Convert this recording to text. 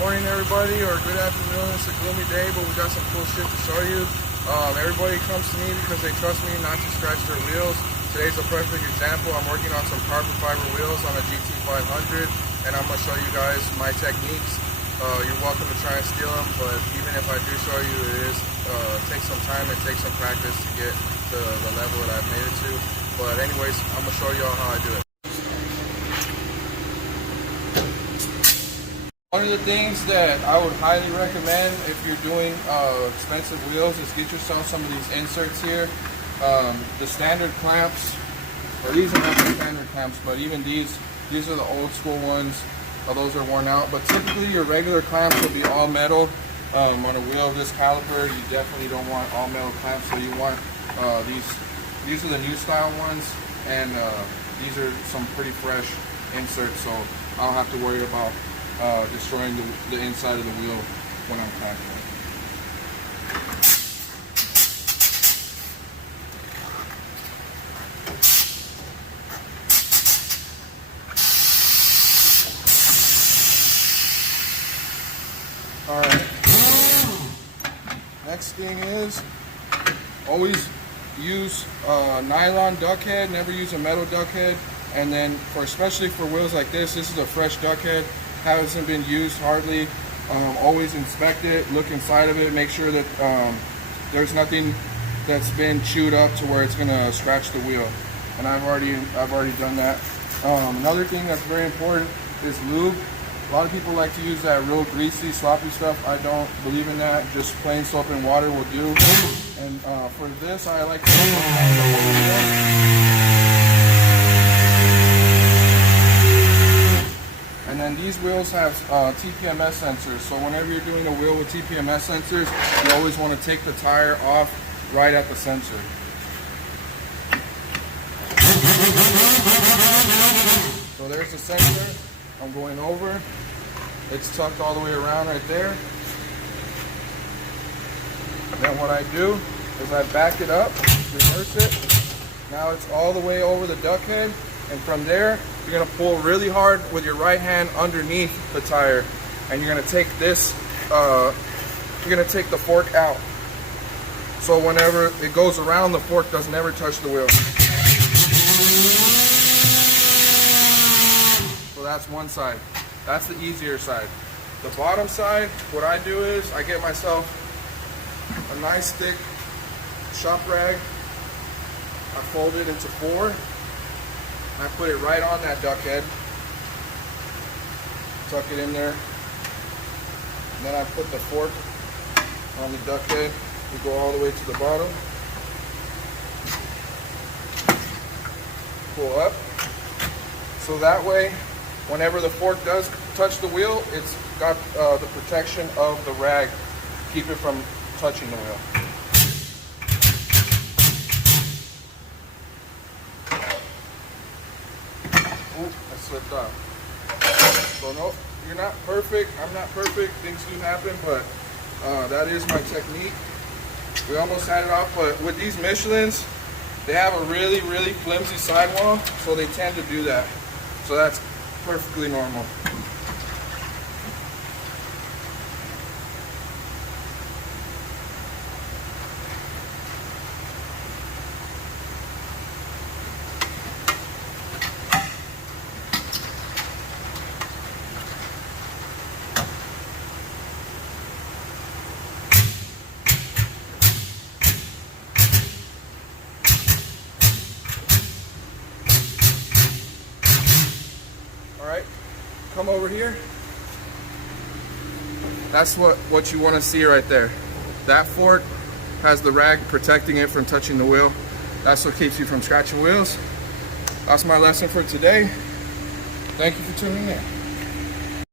morning, everybody, or good afternoon. It's a gloomy day, but we got some cool shit to show you. Everybody comes to me because they trust me not to scratch their wheels. Today's a perfect example. I'm working on some carbon fiber wheels on a GT500, and I'm going to show you guys my techniques. You're welcome to try and steal them, but even if I do show you, it takes some time and takes some practice to get to the level that I've made it to. But anyways, I'm going to show you all how I do it. One of the things that I would highly recommend if you're doing expensive wheels is get yourself some of these inserts here. The standard clamps, or these are not the standard clamps, but even these are the old school ones. Those are worn out, but typically your regular clamps will be all metal. On a wheel of this caliber, you definitely don't want all metal clamps, so you want these are the new style ones, and these are some pretty fresh inserts, so I don't have to worry about destroying the inside of the wheel when I'm clamping it. Alright, next thing is always use nylon duck head, never use a metal duck head. And then especially for wheels like this is a fresh duck head, hasn't been used hardly. Always inspect it, look inside of it, make sure that there's nothing that's been chewed up to where it's gonna scratch the wheel. And I've already done that. Another thing that's very important is lube. A lot of people like to use that real greasy, sloppy stuff. I don't believe in that. Just plain soap and water will do. And for this, I like to and then these wheels have TPMS sensors. So whenever you're doing a wheel with TPMS sensors, you always want to take the tire off right at the sensor. So there's the sensor. I'm going over. It's tucked all the way around right there. Then what I do is I back it up, reverse it. Now it's all the way over the duck head, and from there you're gonna pull really hard with your right hand underneath the tire, and you're gonna take this, you're gonna take the fork out. So whenever it goes around, the fork doesn't ever touch the wheel. So that's one side. That's the easier side. The bottom side, what I do is I get myself a nice thick shop rag. I fold it into four. I put it right on that duck head. Tuck it in there. And then I put the fork on the duck head. We go all the way to the bottom. Pull up. So that way, whenever the fork does touch the wheel, it's got the protection of the rag to keep it from touching the wheel. Ooh, I slipped off. So no, you're not perfect. I'm not perfect. Things do happen, but that is my technique. We almost had it off, but with these Michelins, they have a really, really flimsy sidewall, so they tend to do that. So that's perfectly normal. Alright, come over here. That's what you want to see right there. That fork has the rag protecting it from touching the wheel. That's what keeps you from scratching wheels. That's my lesson for today. Thank you for tuning in.